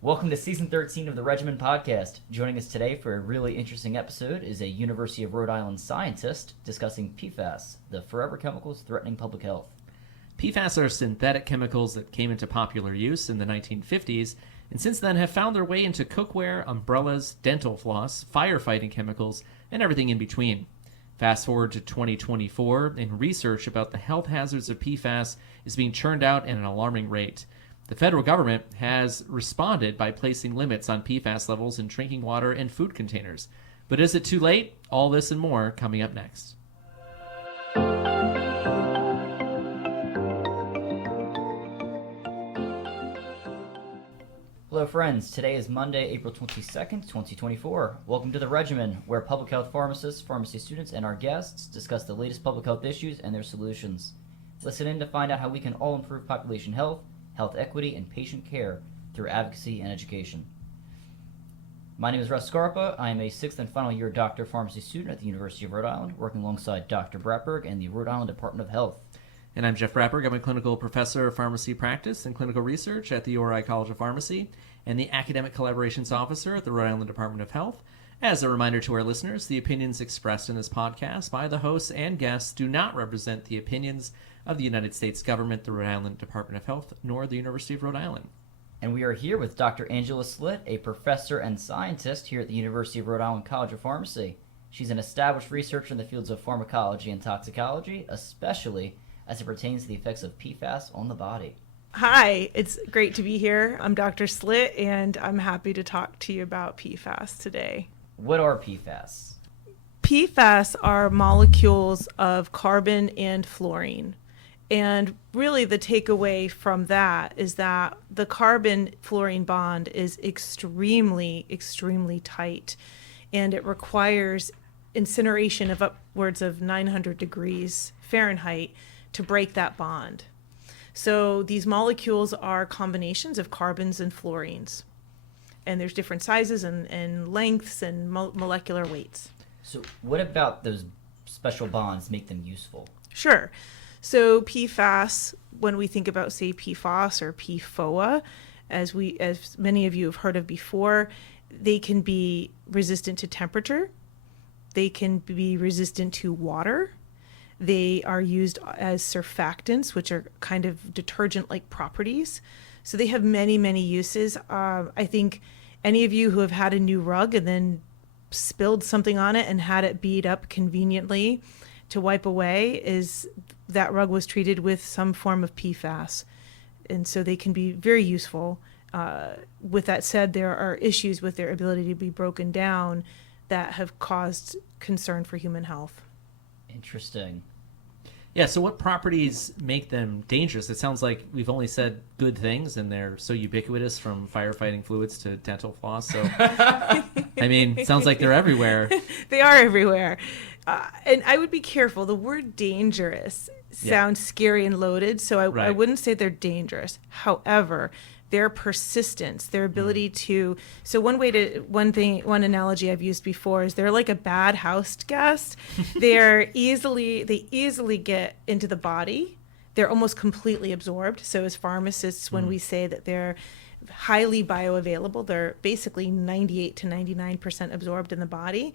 Welcome to Season 13 of the Regimen podcast. Joining us today for a really interesting episode is a University of Rhode Island scientist discussing PFAS, the forever chemicals threatening public health. PFAS are synthetic chemicals that came into popular use in the 1950s and since then have found their way into cookware, umbrellas, dental floss, firefighting chemicals, and everything in between. Fast forward to 2024, and research about the health hazards of PFAS is being churned out at an alarming rate. The federal government has responded by placing limits on PFAS levels in drinking water and food containers. But is it too late? All this and more coming up next. Hello friends, today is Monday, April 22nd, 2024. Welcome to the Regimen, where public health pharmacists, pharmacy students, and our guests discuss the latest public health issues and their solutions. Listen in to find out how we can all improve population health, health equity, and patient care through advocacy and education. My name is Russ Scarpa. I am a 6th and final year doctor of pharmacy student at the University of Rhode Island, working alongside Dr. Bratberg and the Rhode Island Department of Health. And I'm Jeff Bratberg. I'm a clinical professor of pharmacy practice and clinical research at the URI College of Pharmacy and the Academic Collaborations Officer at the Rhode Island Department of Health. As a reminder to our listeners, the opinions expressed in this podcast by the hosts and guests do not represent the opinions of the United States government, the Rhode Island Department of Health, nor the University of Rhode Island. And we are here with Dr. Angela Slitt, a professor and scientist here at the University of Rhode Island College of Pharmacy. She's an established researcher in the fields of pharmacology and toxicology, especially as it pertains to the effects of PFAS on the body. Hi, it's great to be here. I'm Dr. Slitt, and I'm happy to talk to you about PFAS today. What are PFAS? PFAS are molecules of carbon and fluorine. And really the takeaway from that is that the carbon-fluorine bond is extremely, extremely tight, and it requires incineration of upwards of 900 degrees Fahrenheit to break that bond. So these molecules are combinations of carbons and fluorines. And there's different sizes and lengths and molecular weights. So what about those special bonds make them useful? Sure. So PFAS, when we think about, say, PFAS or PFOA, as many of you have heard of before, they can be resistant to temperature. They can be resistant to water. They are used as surfactants, which are kind of detergent-like properties. So they have many, many uses. I think any of you who have had a new rug and then spilled something on it and had it beat up conveniently to wipe away, that rug was treated with some form of PFAS. And so they can be very useful. With that said, there are issues with their ability to be broken down that have caused concern for human health. Interesting. Yeah, so what properties make them dangerous? It sounds like we've only said good things, and they're so ubiquitous, from firefighting fluids to dental floss. So, I mean, it sounds like they're everywhere. They are everywhere. And I would be careful. The word dangerous sounds scary and loaded, so I wouldn't say they're dangerous. However, their persistence, their ability to, so one analogy I've used before is they're like a bad house guest. They easily get into the body. They're almost completely absorbed. So as pharmacists, when we say that they're highly bioavailable, they're basically 98 to 99% absorbed in the body,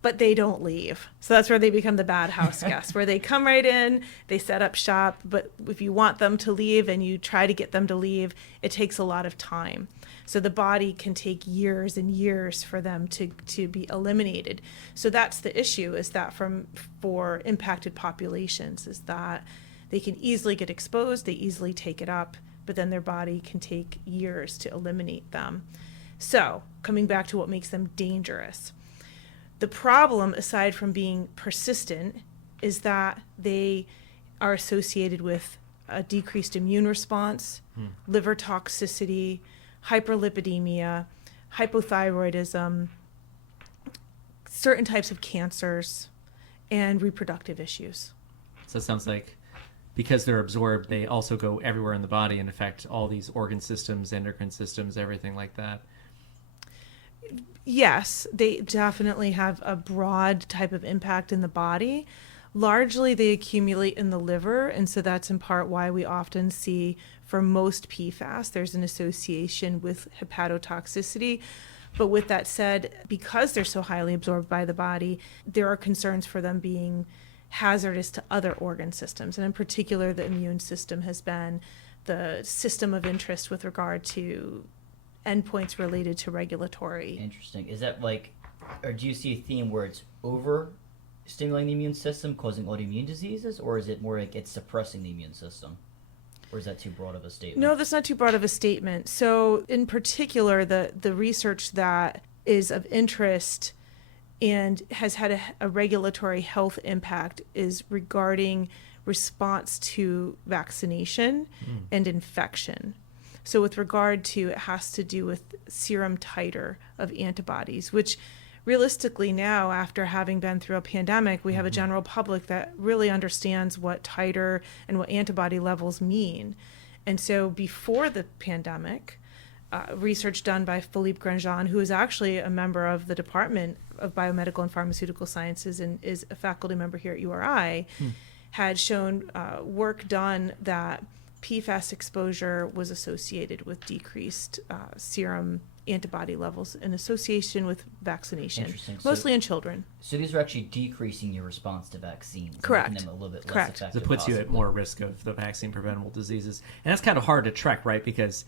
but they don't leave. So that's where they become the bad house guests, where they come right in, they set up shop, but if you want them to leave and you try to get them to leave, it takes a lot of time. So the body can take years and years for them to be eliminated. So that's the issue, is that for impacted populations, is that they can easily get exposed, they easily take it up, but then their body can take years to eliminate them. So coming back to what makes them dangerous. The problem, aside from being persistent, is that they are associated with a decreased immune response, liver toxicity, hyperlipidemia, hypothyroidism, certain types of cancers, and reproductive issues. So it sounds like because they're absorbed, they also go everywhere in the body and affect all these organ systems, endocrine systems, everything like that. Yes, they definitely have a broad type of impact in the body. Largely, they accumulate in the liver, and so that's in part why we often see for most PFAS. There's an association with hepatotoxicity. But with that said, because they're so highly absorbed by the body, there are concerns for them being hazardous to other organ systems. And in particular, the immune system has been the system of interest with regard to endpoints related to regulatory. Interesting. Is that like, or do you see a theme where it's over stimulating the immune system, causing autoimmune diseases, or is it more like it's suppressing the immune system? Or is that too broad of a statement? No, that's not too broad of a statement. So in particular, the research that is of interest and has had a regulatory health impact is regarding response to vaccination and infection. So with regard to, it has to do with serum titer of antibodies, which realistically now, after having been through a pandemic, we have a general public that really understands what titer and what antibody levels mean. And so before the pandemic, research done by Philippe Grandjean, who is actually a member of the Department of Biomedical and Pharmaceutical Sciences and is a faculty member here at URI, had shown work done that PFAS exposure was associated with decreased serum antibody levels in association with vaccination, mostly in children. So these are actually decreasing your response to vaccines. Correct. Making them a little bit less Correct. effective. So it puts you at more risk of the vaccine preventable diseases. And that's kind of hard to track, right? Because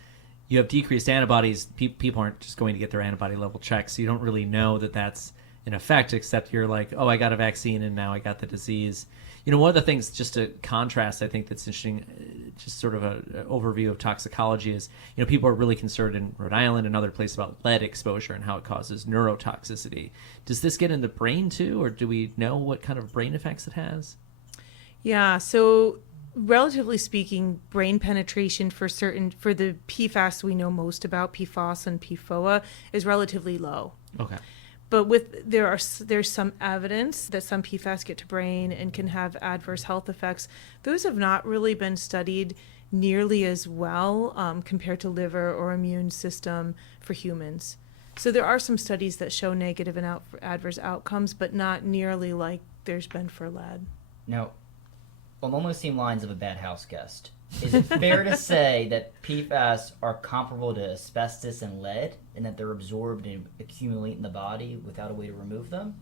you have decreased antibodies. People aren't just going to get their antibody level checked. So you don't really know that that's in effect, except you're like, oh, I got a vaccine and now I got the disease. You know, one of the things, just to contrast, I think that's interesting, just sort of an overview of toxicology is, you know, people are really concerned in Rhode Island and other places about lead exposure and how it causes neurotoxicity. Does this get in the brain too, or do we know what kind of brain effects it has? Yeah, so relatively speaking, brain penetration for the PFAS we know most about, PFOS and PFOA, is relatively low. Okay. But there's some evidence that some PFAS get to brain and can have adverse health effects. Those have not really been studied nearly as well compared to liver or immune system for humans. So there are some studies that show negative and adverse outcomes, but not nearly like there's been for lead. Now, along the same lines of a bad house guest, is it fair to say that PFAS are comparable to asbestos and lead, and that they're absorbed and accumulate in the body without a way to remove them?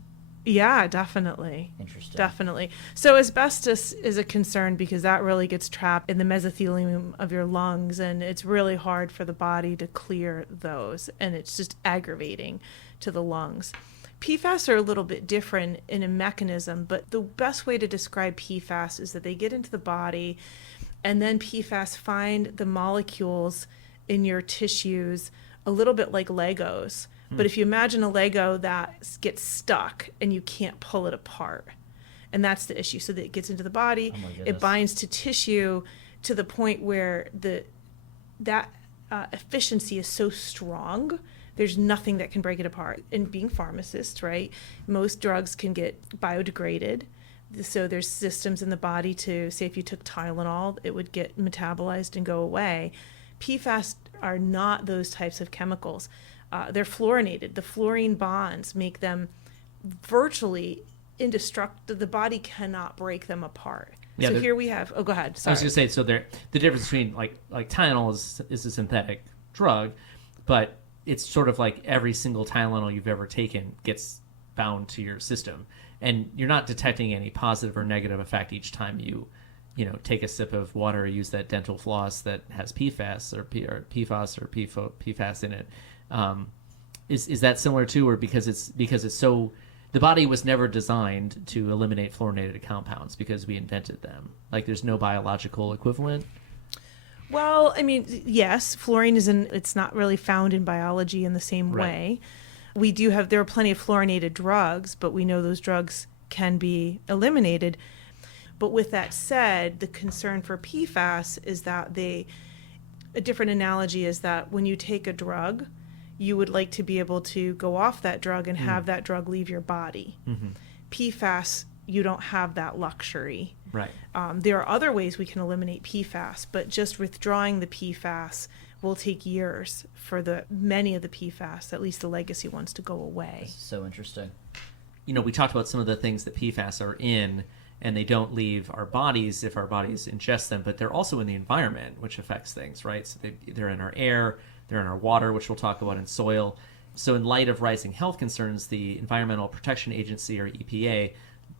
Yeah, definitely. Interesting. Definitely. So asbestos is a concern because that really gets trapped in the mesothelium of your lungs, and it's really hard for the body to clear those, and it's just aggravating to the lungs. PFAS are a little bit different in a mechanism, but the best way to describe PFAS is that they get into the body, and then PFAS find the molecules in your tissues a little bit like Legos. But if you imagine a Lego that gets stuck and you can't pull it apart, and that's the issue. So that it gets into the body, it binds to tissue to the point where that efficiency is so strong, there's nothing that can break it apart. And being pharmacists, right, most drugs can get biodegraded. So there's systems in the body to, say if you took Tylenol, it would get metabolized and go away. PFAS are not those types of chemicals. They're fluorinated. The fluorine bonds make them virtually indestructible. The body cannot break them apart. Yeah, so here we have, go ahead. Sorry. I was going to say, so the difference between like Tylenol is a synthetic drug, but it's sort of like every single Tylenol you've ever taken gets bound to your system. And you're not detecting any positive or negative effect each time you take a sip of water or use that dental floss that has PFAS or PFAS or PFAS in it. Is that similar too, or because it's so, the body was never designed to eliminate fluorinated compounds because we invented them? Like there's no biological equivalent? Well, I mean, yes, fluorine it's not really found in biology in the same way. There are plenty of fluorinated drugs, but we know those drugs can be eliminated. But with that said, the concern for PFAS is that a different analogy is that when you take a drug, you would like to be able to go off that drug and have that drug leave your body. Mm-hmm. PFAS, you don't have that luxury. Right. There are other ways we can eliminate PFAS, but just withdrawing the PFAS will take years for many of the PFAS, at least the legacy ones, to go away. That's so interesting. We talked about some of the things that PFAS are in, and they don't leave our bodies if our bodies ingest them, but they're also in the environment, which affects things, right? So they're in our air, they're in our water, which we'll talk about, in soil. So in light of rising health concerns, the Environmental Protection Agency, or EPA,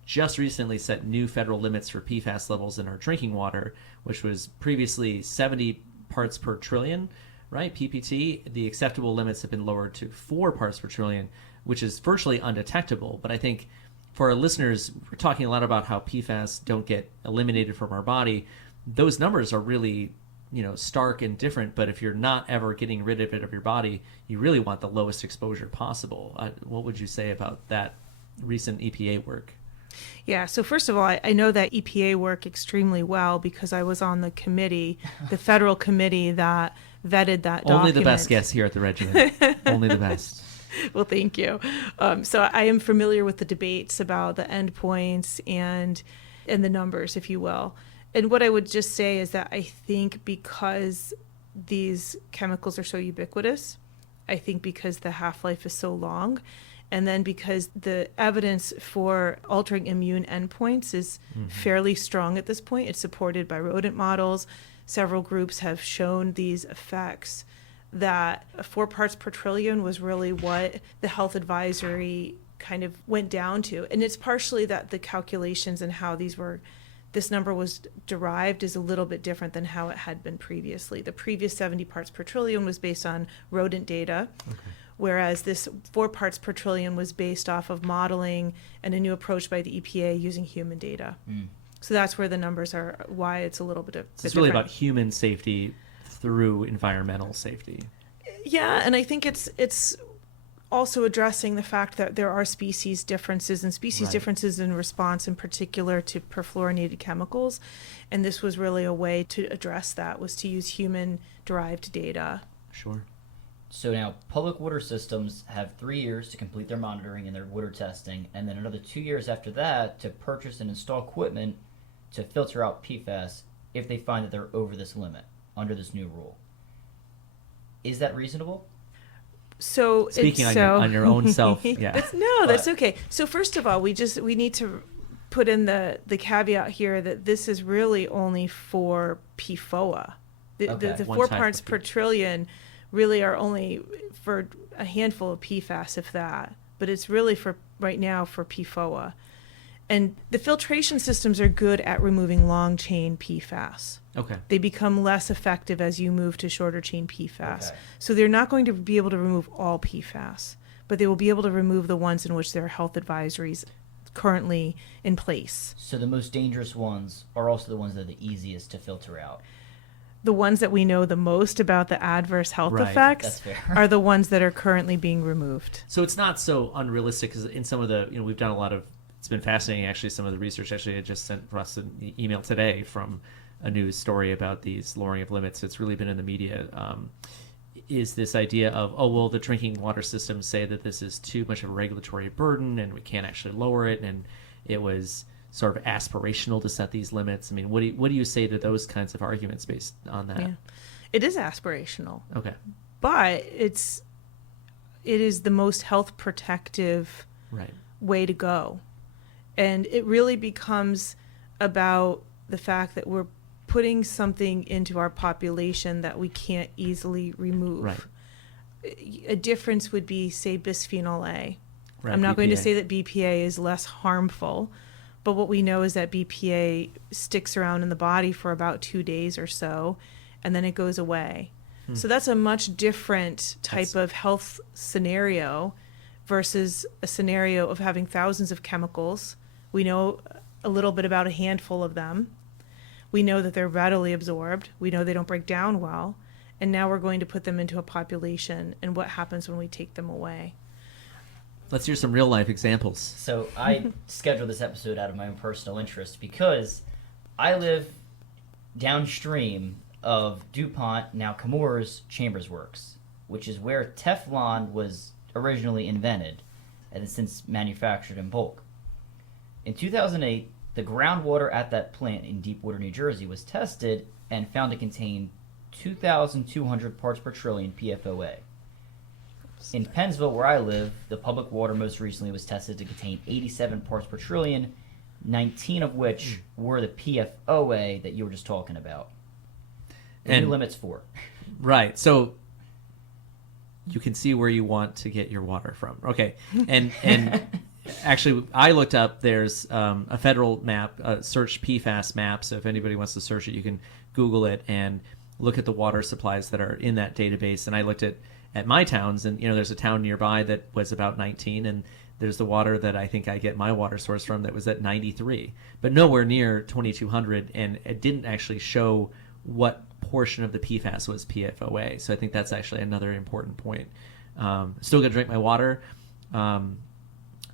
just recently set new federal limits for PFAS levels in our drinking water, which was previously 70 parts per trillion, right? PPT. The acceptable limits have been lowered to 4 parts per trillion, which is virtually undetectable. But I think for our listeners, we're talking a lot about how PFAS don't get eliminated from our body. Those numbers are really, stark and different, but if you're not ever getting rid of it of your body, you really want the lowest exposure possible. What would you say about that recent EPA work? Yeah, so first of all, I know that EPA work extremely well because I was on the committee, the federal committee that vetted that document. Only the best guests here at the Regimen. Only the best. Well, thank you. So I am familiar with the debates about the endpoints and the numbers, if you will. And what I would just say is that I think because these chemicals are so ubiquitous, I think because the half-life is so long, and then because the evidence for altering immune endpoints is fairly strong at this point, it's supported by rodent models. Several groups have shown these effects, that 4 parts per trillion was really what the health advisory kind of went down to. And it's partially that the calculations and how this number was derived is a little bit different than how it had been previously. The previous 70 parts per trillion was based on rodent data. Okay. Whereas this 4 parts per trillion was based off of modeling and a new approach by the EPA using human data. So that's where the numbers are, why it's a little bit different. It's really about human safety through environmental safety. Yeah, and I think it's also addressing the fact that there are species differences and differences in response in particular to perfluorinated chemicals. And this was really a way to address that, was to use human-derived data. Sure. So now public water systems have 3 years to complete their monitoring and their water testing, and then another 2 years after that to purchase and install equipment to filter out PFAS if they find that they're over this limit under this new rule. Is that reasonable? So speaking on your own self, yeah. That's okay. So first of all, we need to put in the caveat here that this is really only for PFOA. The 4 parts per trillion really are only for a handful of PFAS, if that. But it's really for right now for PFOA. And the filtration systems are good at removing long-chain PFAS. Okay. They become less effective as you move to shorter-chain PFAS. Okay. So they're not going to be able to remove all PFAS, but they will be able to remove the ones in which there are health advisories currently in place. So the most dangerous ones are also the ones that are the easiest to filter out. The ones that we know the most about the adverse health effects are the ones that are currently being removed. So it's not so unrealistic, because in some of the, we've done a lot of, it's been fascinating actually, some of the research. Actually, I just sent Russ an email today from a news story about these lowering of limits. It's really been in the media. Is this idea of, the drinking water systems say that this is too much of a regulatory burden and we can't actually lower it, and it was sort of aspirational to set these limits. I mean, what do you say to those kinds of arguments based on that? Yeah. It is aspirational. Okay. But it is the most health protective way to go. And it really becomes about the fact that we're putting something into our population that we can't easily remove. Right. A difference would be, say, bisphenol A. Right, I'm not BPA. going to say that BPA is less harmful, but what we know is that BPA sticks around in the body for about 2 days or so, and then it goes away. So that's a much different type of health scenario versus a scenario of having thousands of chemicals. We know a little bit about a handful of them. We know that they're readily absorbed. We know they don't break down well. And now we're going to put them into a population, and what happens when we take them away. Let's hear some real life examples. So I scheduled this episode out of my own personal interest because I live downstream of DuPont, now Chemours, Chambers Works, which is where Teflon was originally invented and is since manufactured in bulk. In 2008, the groundwater at that plant in Deepwater, New Jersey was tested and found to contain 2,200 parts per trillion PFOA. In Pennsville, where I live, the public water most recently was tested to contain 87 parts per trillion, 19 of which were the PFOA that you were just talking about. The new limit's 4. Right. So you can see where you want to get your water from. Okay. And actually, I looked up, there's a federal map, search PFAS map. So if anybody wants to search it, you can Google it and look at the water supplies that are in that database. And I looked at my towns, and there's a town nearby that was about 19, and there's the water that I think I get my water source from that was at 93, but nowhere near 2200, and it didn't actually show what portion of the PFAS was PFOA. So I think that's actually another important point. Still gonna drink my water. I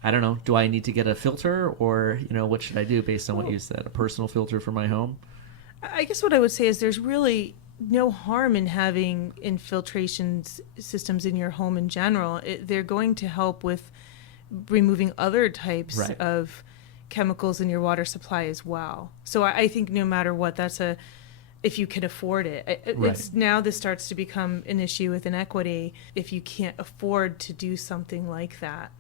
don't know. Do I need to get a filter, or what should I do based on what you said? A personal filter for my home? I guess what I would say is there's really no harm in having infiltration systems in your home in general. They're going to help with removing other types of chemicals in your water supply as well. So I think no matter what, if you can afford it. It's now this starts to become an issue with inequity if you can't afford to do something like that.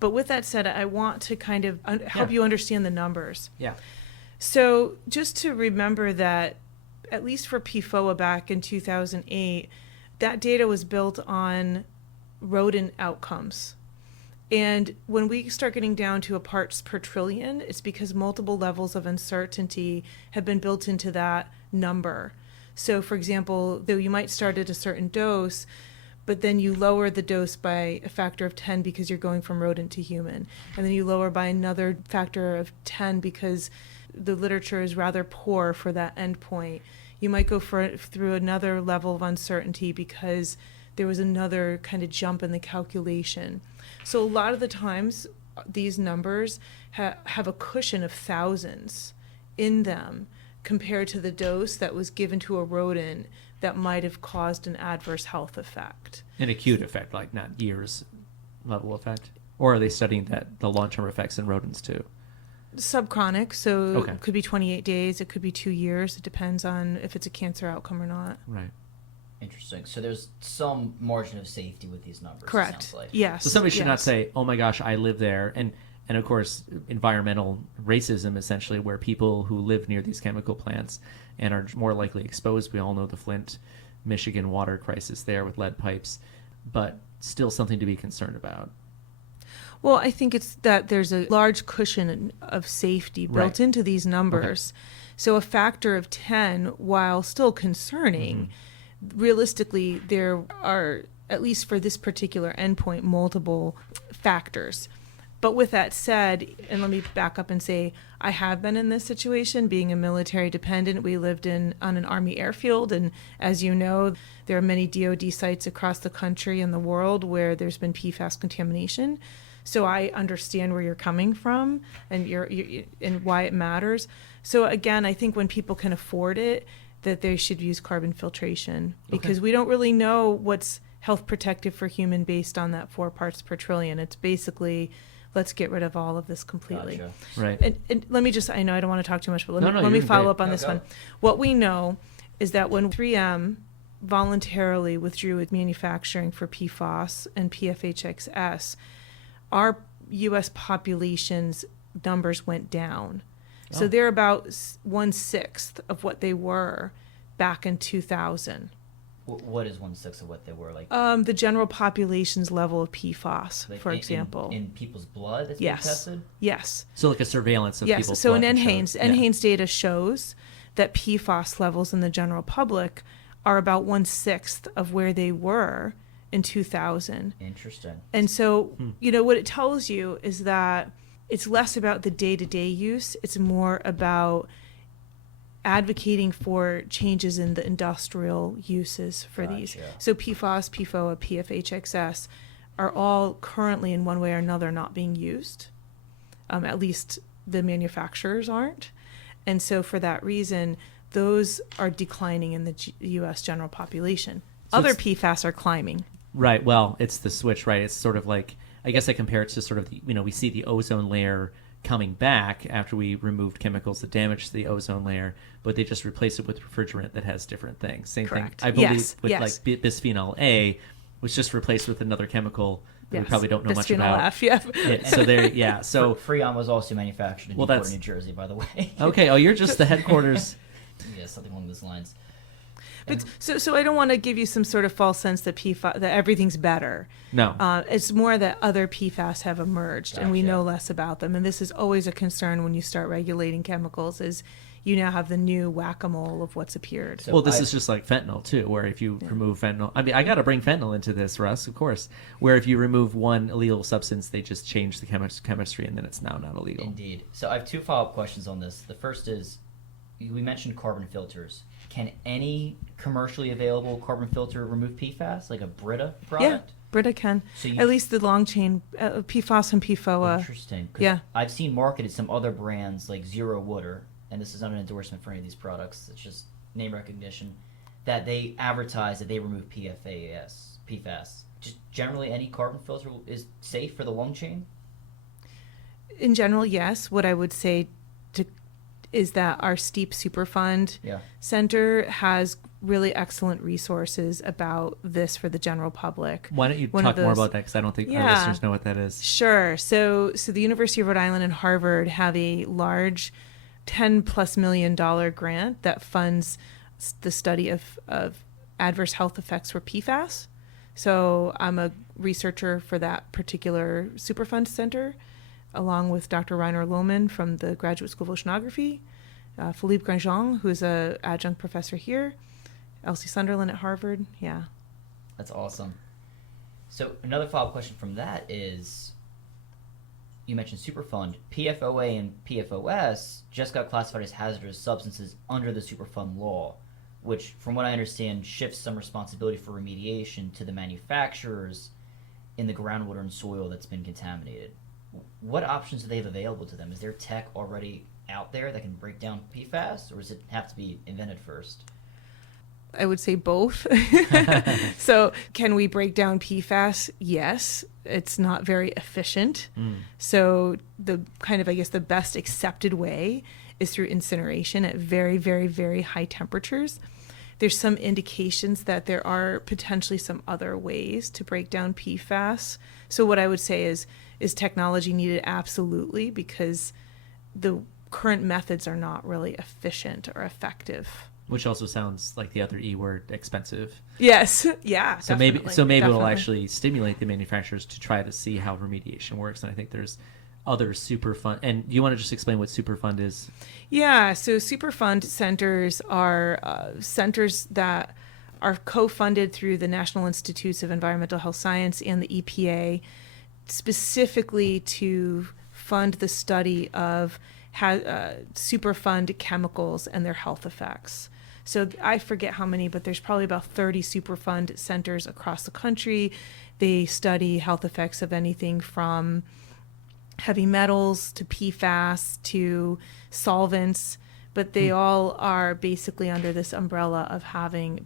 But with that said, I want to kind of help you understand the numbers. Yeah. So just to remember that, at least for PFOA back in 2008, that data was built on rodent outcomes. And when we start getting down to a parts per trillion, it's because multiple levels of uncertainty have been built into that number. So for example, though you might start at a certain dose, but then you lower the dose by a factor of 10 because you're going from rodent to human. And then you lower by another factor of 10 because the literature is rather poor for that endpoint. You might go through another level of uncertainty because there was another kind of jump in the calculation. So a lot of the times, these numbers have a cushion of thousands in them compared to the dose that was given to a rodent that might have caused an adverse health effect. An acute effect, like not years level effect? Or are they studying the long-term effects in rodents too? Subchronic, so it could be 28 days, it could be 2 years. It depends on if it's a cancer outcome or not. Right. Interesting. So there's some margin of safety with these numbers. Correct. It sounds like. Yes. So somebody should not say, "Oh my gosh, I live there," and of course, environmental racism, essentially, where people who live near these chemical plants and are more likely exposed. We all know the Flint, Michigan water crisis there with lead pipes, but still something to be concerned about. Well, I think it's that there's a large cushion of safety built into these numbers. Okay. So a factor of 10, while still concerning, realistically, there are, at least for this particular endpoint, multiple factors. But with that said, and let me back up and say, I have been in this situation, being a military dependent. We lived on an Army airfield, and as you know, there are many DoD sites across the country and the world where there's been PFAS contamination. So I understand where you're coming from and and why it matters. So again, I think when people can afford it, that they should use carbon filtration because we don't really know what's health protective for human based on that 4 parts per trillion. It's basically, let's get rid of all of this completely. Gotcha. Right. And let me just, I know I don't want to talk too much, but let me follow up on this one. What we know is that when 3M voluntarily withdrew with manufacturing for PFAS and PFHXS, our U.S. population's numbers went down. So they're about 1/6 of what they were back in 2000. What is 1/6 of what they were like? The general population's level of PFAS, like for example. In people's blood that's being tested? Yes. So like a surveillance of people's blood. So in NHANES data shows that PFAS levels in the general public are about 1/6 of where they were in 2000. Interesting. And so, what it tells you is that it's less about the day-to-day use. It's more about advocating for changes in the industrial uses for these. So PFAS, PFOA, PFHXS are all currently in one way or another not being used. At least the manufacturers aren't. And so for that reason, those are declining in the U.S. general population. So other PFAS are climbing. Right. Well, it's the switch, right? It's sort of like, I guess I compare it to sort of, we see the ozone layer coming back after we removed chemicals that damaged the ozone layer, but they just replace it with refrigerant that has different things. Same Correct. thing, I believe, Yes. with like bisphenol A. was just replaced with another chemical that we Yes. probably don't know much Bisphenol about. F, yeah. So there, yeah. So Freon was also manufactured in Well, Newport, that's- New Jersey, by the way. okay. Oh, you're just the headquarters. Yeah, something along those lines. But so I don't want to give you some sort of false sense that PFAS, that everything's better. No. It's more that other PFAS have emerged and we Gotcha. know less about them. And this is always a concern when you start regulating chemicals is you now have the new whack-a-mole of what's appeared. So Well, this I- is just like fentanyl too, where if you remove fentanyl, I mean, I got to bring fentanyl into this, Russ, of course. Where if you remove one illegal substance, they just change the chemistry, and then it's now not illegal. Indeed. So I have two follow-up questions on this. The first is, we mentioned carbon filters. Can any commercially available carbon filter remove PFAS, like a Brita Yeah, product? Brita can. So you- At least the long chain, PFAS and PFOA. Interesting. 'Cause yeah. I've seen marketed some other brands like Zero Water, and this is not an endorsement for any of these products. It's just name recognition, that they advertise that they remove PFAS. Just generally, any carbon filter is safe for the long chain. In general, yes. What I would say is that our STEEP Superfund Yeah. Center has really excellent resources about this for the general public. Why don't you One of talk more those- about that? Because I don't think our Yeah. listeners know what that is. Sure. So the University of Rhode Island and Harvard have a large $10+ million grant that funds the study of adverse health effects for PFAS. So I'm a researcher for that particular Superfund Center, along with Dr. Rainer Lohmann from the Graduate School of Oceanography, Philippe Grandjean, who's an adjunct professor here, Elsie Sunderland at Harvard. Yeah. That's awesome. So another follow-up question from that is, you mentioned Superfund. PFOA and PFOS just got classified as hazardous substances under the Superfund law, which, from what I understand, shifts some responsibility for remediation to the manufacturers in the groundwater and soil that's been contaminated. What options do they have available to them? Is there tech already out there that can break down PFAS, or does it have to be invented first? I would say both. So can we break down PFAS? Yes. It's not very efficient. So the kind of, I guess, the best accepted way is through incineration at very, very, very high temperatures. There's some indications that there are potentially some other ways to break down PFAS. So what I would say is technology needed? Absolutely, because the current methods are not really efficient or effective. Which also sounds like the other E word, expensive. Yes. Yeah. So maybe it'll definitely. actually stimulate the manufacturers to try to see how remediation works. And I think there's other Superfund. And do you want to just explain what Superfund is? Yeah. So Superfund centers are centers that are co-funded through the National Institutes of Environmental Health Science and the EPA, specifically to fund the study of Superfund chemicals and their health effects. So I forget how many, but there's probably about 30 Superfund centers across the country. They study health effects of anything from heavy metals to PFAS to solvents, but they all are basically under this umbrella of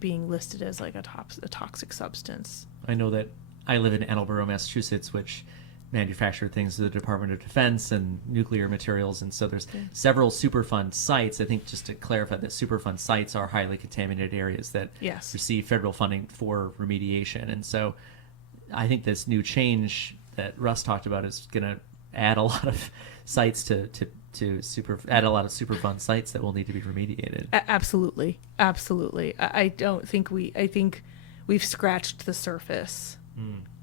being listed as like a toxic substance. I know that I live in Attleboro, Massachusetts, which manufacture things to the Department of Defense and nuclear materials, and so there's several Superfund sites. I think just to clarify that Superfund sites are highly contaminated areas that Yes. receive federal funding for remediation. And so I think this new change that Russ talked about is going to add a lot of sites add a lot of Superfund sites that will need to be remediated. Absolutely. I think we've scratched the surface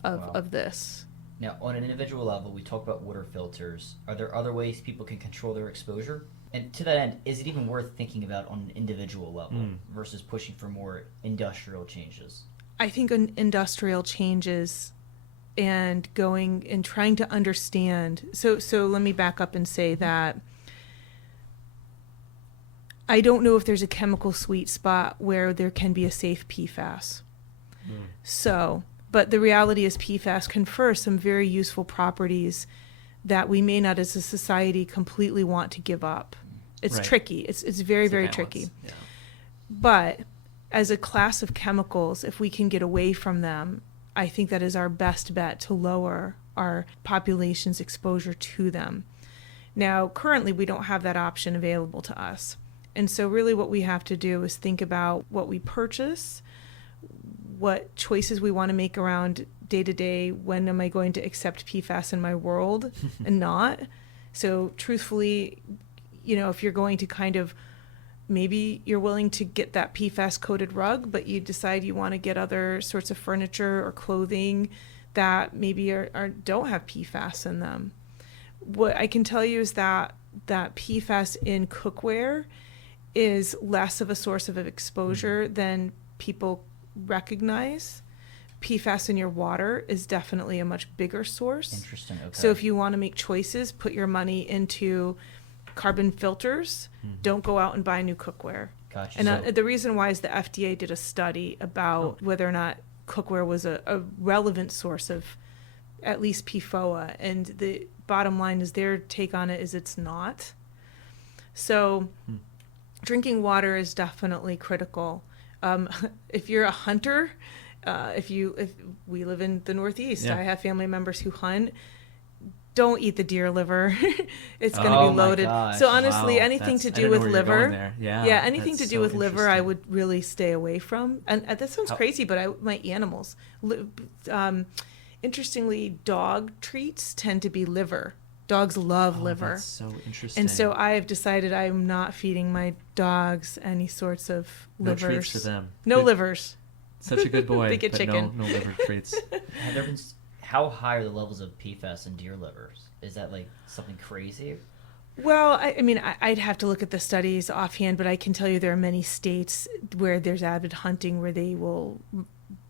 of this. Now, on an individual level, we talk about water filters. Are there other ways people can control their exposure? And to that end, is it even worth thinking about on an individual level versus pushing for more industrial changes? I think industrial changes and going and trying to understand. So let me back up and say that I don't know if there's a chemical sweet spot where there can be a safe PFAS. But the reality is PFAS confer some very useful properties that we may not as a society completely want to give up. It's Right. tricky. It's very, It's a very balance. tricky. Yeah. But as a class of chemicals, if we can get away from them, I think that is our best bet to lower our population's exposure to them. Now, currently, we don't have that option available to us. And so really what we have to do is think about what we purchase, what choices we want to make around day to day. When am I going to accept PFAS in my world and not? So truthfully, if you're going to kind of, maybe you're willing to get that PFAS coated rug, but you decide you want to get other sorts of furniture or clothing that maybe don't have PFAS in them. What I can tell you is that PFAS in cookware is less of a source of exposure than people recognize. PFAS in your water is definitely a much bigger source. Interesting. Okay. So if you want to make choices, put your money into carbon filters. Don't go out and buy new cookware. Gotcha. And the reason why is the FDA did a study about whether or not cookware was a relevant source of at least PFOA, and the bottom line is their take on it is it's not. So drinking water is definitely critical. If you're a hunter, if we live in the Northeast, I have family members who hunt. Don't eat the deer liver. It's going to be loaded. So honestly, anything to do with liver, anything to do with liver, I would really stay away from. And that sounds crazy, but my animals, interestingly, dog treats tend to be liver. Dogs love liver. That's so interesting. And so I have decided I'm not feeding my dogs any sorts of livers. No treats for them. No livers. Such a good boy. They get but chicken. No liver treats. Have there been how high are the levels of PFAS in deer livers? Is that like something crazy? Well, I mean, I'd have to look at the studies offhand, but I can tell you there are many states where there's avid hunting where they will,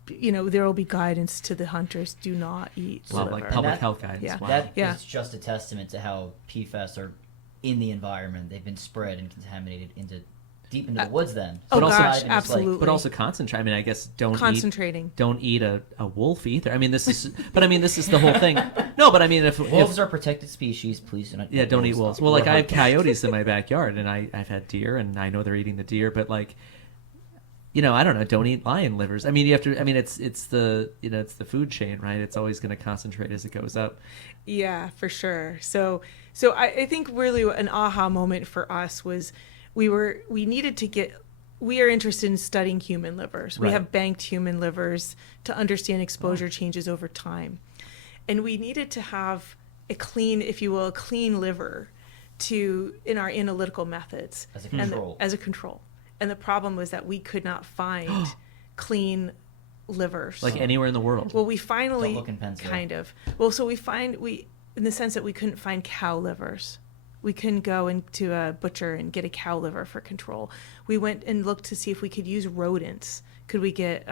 there will be guidance to the hunters, do not eat liver. Like public health guidance. Yeah. Wow. That is just a testament to how PFAS are in the environment. They've been spread and contaminated deep into the woods then. Oh, But also- gosh, absolutely. But also concentrate. I mean, I guess don't eat a wolf either. I mean, this is the whole thing. No, but I mean, if Wolves are protected species, please don't eat wolves. Well, like I have coyotes in my backyard, and I've had deer, and I know they're eating the deer, but like, I don't know. Don't eat lion livers. I mean, you have to. I mean, it's the it's the food chain, right? It's always going to concentrate as it goes up. Yeah, for sure. So I think really an aha moment for us was we are interested in studying human livers. Right. We have banked human livers to understand exposure changes over time. And we needed to have a clean liver in our analytical methods. As a control. As a control. And the problem was that we could not find clean livers. Like anywhere in the world. Well, we finally Don't look in Pennsylvania. kind of. Well, so in the sense that we couldn't find cow livers. We couldn't go into a butcher and get a cow liver for control. We went and looked to see if we could use rodents. Could we get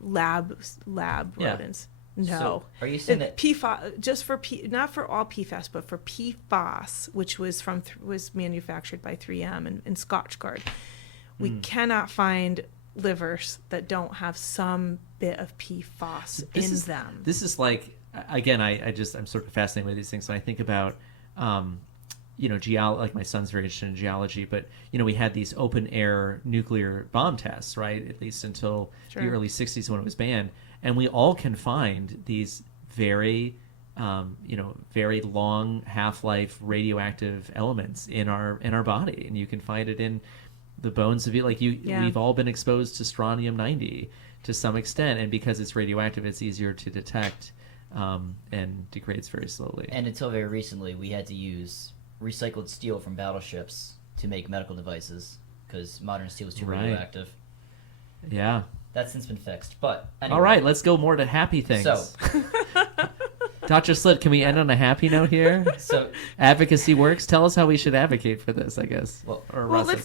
lab rodents? No. So, are you saying that PFAS, not for all PFAS, but for PFAS, which was manufactured by 3M and Scotchgard, we cannot find livers that don't have some bit of PFAS in them. This is like, again, I'm sort of fascinated with these things. So I think about, like my son's very interested in geology, but, we had these open air nuclear bomb tests, right? At least until the early 60s when it was banned. And we all can find these very, very long half-life radioactive elements in our body. And you can find it in the bones of you. Like we've all been exposed to strontium-90 to some extent. And because it's radioactive, it's easier to detect and degrades very slowly. And until very recently, we had to use recycled steel from battleships to make medical devices because modern steel is too radioactive. Yeah. That's since been fixed. But anyway. All right, let's go more to happy things. So, Dr. Slitt, can we end on a happy note here? So, advocacy works. Tell us how we should advocate for this, I guess. Well,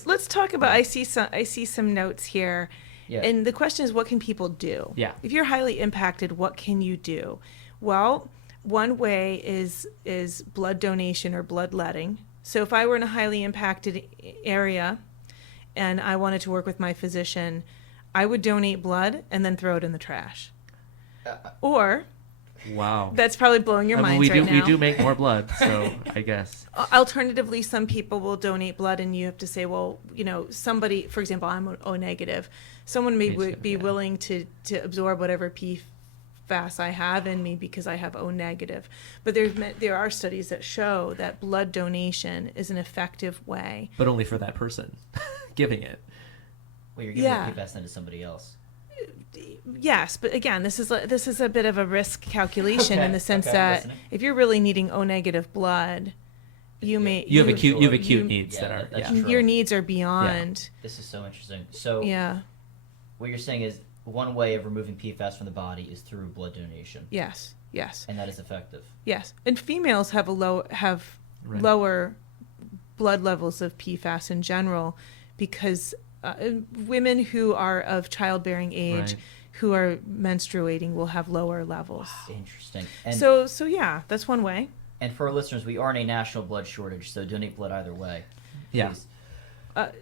let's talk about. I see some notes here, and the question is, what can people do? Yeah. If you're highly impacted, what can you do? Well, one way is blood donation or bloodletting. So if I were in a highly impacted area, and I wanted to work with my physician, I would donate blood and then throw it in the trash. Or, wow, that's probably blowing your minds right now. We do make more blood, so I guess. Alternatively, some people will donate blood, and you have to say, well, somebody, for example, I'm O negative. Someone may be willing to absorb whatever PFAS I have in me because I have O negative. But there are studies that show that blood donation is an effective way. But only for that person giving it. Well, you're giving PFAS then to somebody else. Yes, but again, this is a bit of a risk calculation Okay, in the sense okay, that listening. if you're really needing O negative blood, you may You have acute you- needs Yeah, that are that's yeah. true. your needs are beyond. This is so interesting. So Yeah. what you're saying is one way of removing PFAS from the body is through blood donation, Yes. Yes. and that is effective. Yes. And females have Right. lower blood levels of PFAS in general because women who are of childbearing age Right. who are menstruating will have lower levels. Interesting. And So yeah, that's one way. and for our listeners, we are in a national blood shortage, so donate blood either way. Yeah. Please.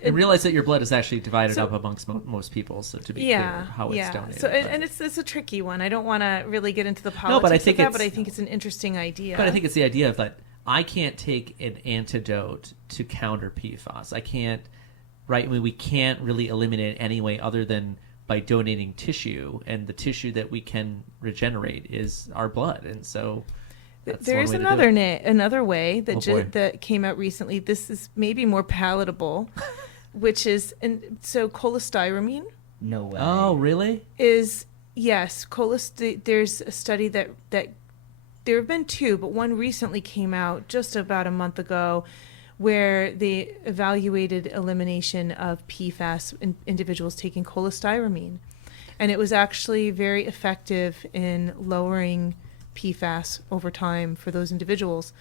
And realize that your blood is actually divided So- up amongst most people. So to be Yeah, clear, how it's donated. So but- and it's a tricky one. I don't want to really get into the politics No, but I think of that, it's- but I think it's an interesting idea. But I think it's the idea of that I can't take an antidote to counter PFAS. I can't, right? I mean, we can't really eliminate it any way other than by donating tissue, and the tissue that we can regenerate is our blood, and so that's there one is way to do it. another way that Oh, boy. that came out recently. This is maybe more palatable, which is so cholestyramine No way. Oh, really? is yes, there's a study that there have been two, but one recently came out just about a month ago where they evaluated elimination of PFAS in individuals taking cholestyramine. And it was actually very effective in lowering PFAS over time for those individuals.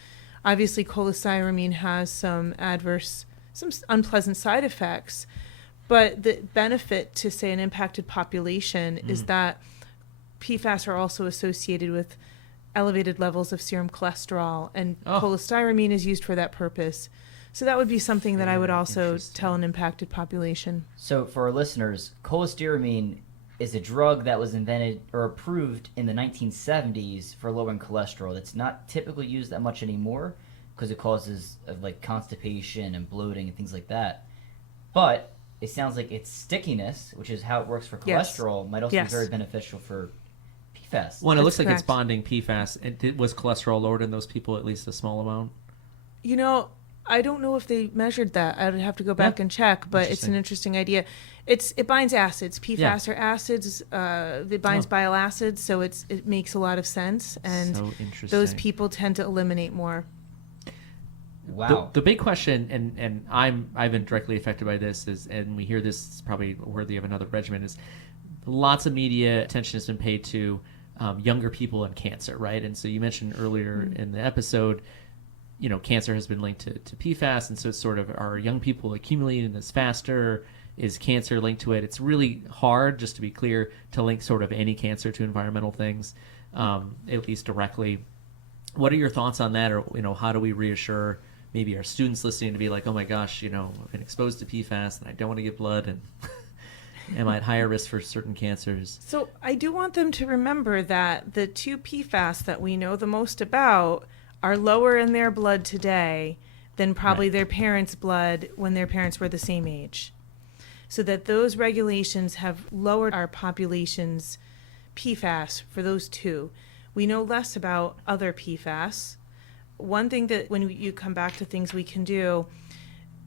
Obviously, cholestyramine has some unpleasant side effects, but the benefit to, say, an impacted population is that PFAS are also associated with elevated levels of serum cholesterol, and cholestyramine is used for that purpose. So that would be something that I would Very also interesting. tell an impacted population. So for our listeners, cholestyramine is a drug that was invented or approved in the 1970s for lowering cholesterol. It's not typically used that much anymore because it causes like constipation and bloating and things like that. But it sounds like its stickiness, which is how it works for Yes. cholesterol, might also Yes. be very beneficial for PFAS. Well, and it looks That's like it's correct. bonding PFAS. Was cholesterol lowered in those people at least a small amount? You know, I don't know if they measured that. I would have to go back and check, but it's an interesting idea. It binds acids. PFAS are acids. It binds bile acids, so it makes a lot of sense. And So interesting. those people tend to eliminate more. Wow. The big question, and I've been directly affected by this, is, and we hear this is probably worthy of another regimen, is lots of media attention has been paid to younger people and cancer, right? And so you mentioned earlier in the episode, you know, cancer has been linked to PFAS, and so it's sort of, are young people accumulating this faster? Is cancer linked to it? It's really hard, just to be clear, to link sort of any cancer to environmental things, at least directly. What are your thoughts on that? Or, you know, how do we reassure maybe our students listening to be like, oh my gosh, you know, I've been exposed to PFAS and I don't want to give blood, and am I at higher risk for certain cancers? So I do want them to remember that the two PFAS that we know the most about are lower in their blood today than probably their parents' blood when their parents were the same age. So that those regulations have lowered our population's PFAS for those two. We know less about other PFAS. One thing that when you come back to things we can do,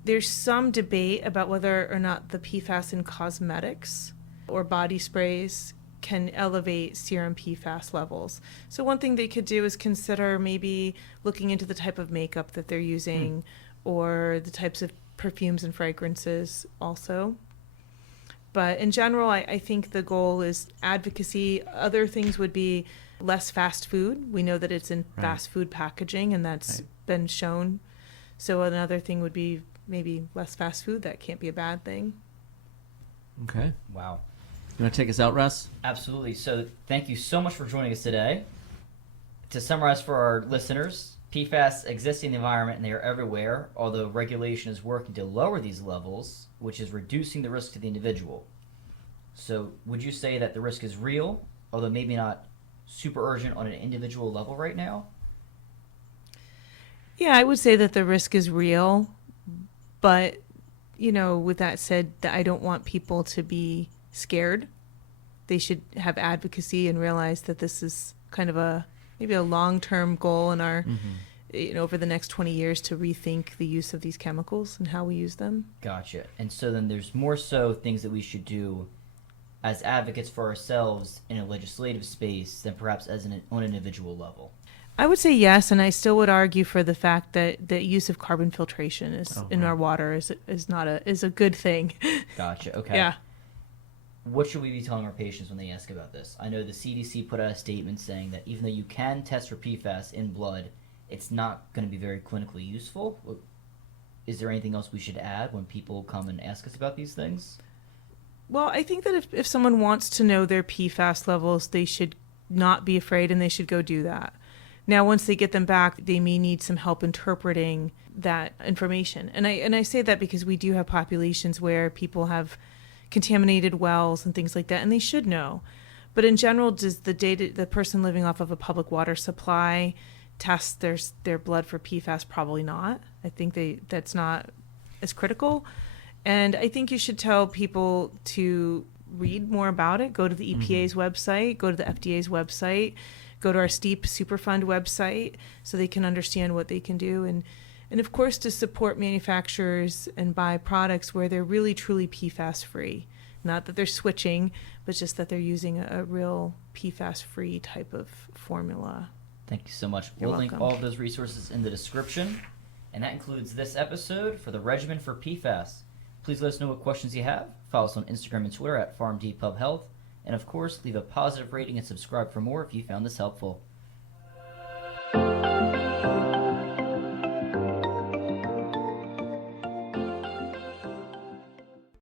there's some debate about whether or not the PFAS in cosmetics or body sprays can elevate serum PFAS levels. So one thing they could do is consider maybe looking into the type of makeup that they're using or the types of perfumes and fragrances also. But in general, I think the goal is advocacy. Other things would be less fast food. We know that it's in fast food packaging, and that's been shown. So another thing would be maybe less fast food. That can't be a bad thing. Okay. Wow. You want to take us out, Russ? Absolutely. So thank you so much for joining us today. To summarize for our listeners, PFAS exist in the environment and they are everywhere, although regulation is working to lower these levels, which is reducing the risk to the individual. So would you say that the risk is real, although maybe not super urgent on an individual level right now? Yeah, I would say that the risk is real, but, you know, with that said, I don't want people to be scared. They should have advocacy and realize that this is kind of maybe a long-term goal in our, you know, over the next 20 years to rethink the use of these chemicals and how we use them. Gotcha. And so then there's more so things that we should do as advocates for ourselves in a legislative space than perhaps as on an individual level? I would say yes, and I still would argue for the fact that the use of carbon filtration in our water is a good thing. Gotcha. Okay. Yeah. What should we be telling our patients when they ask about this? I know the CDC put out a statement saying that even though you can test for PFAS in blood, it's not going to be very clinically useful. Is there anything else we should add when people come and ask us about these things? Well, I think that if someone wants to know their PFAS levels, they should not be afraid and they should go do that. Now, once they get them back, they may need some help interpreting that information. And I say that because we do have populations where people have contaminated wells and things like that, and they should know. But in general, does the person living off of a public water supply test their blood for PFAS? Probably not. I think that's not as critical. And I think you should tell people to read more about it. Go to the EPA's website, go to the FDA's website, go to our STEEP Superfund website so they can understand what they can do. And of course, to support manufacturers and buy products where they're really, truly PFAS-free. Not that they're switching, but just that they're using a real PFAS-free type of formula. Thank you so much. You're We'll link welcome. all of those resources in the description. And that includes this episode for the Regimen for PFAS. Please let us know what questions you have. Follow us on Instagram and Twitter at PharmDPubHealth. And of course, leave a positive rating and subscribe for more if you found this helpful.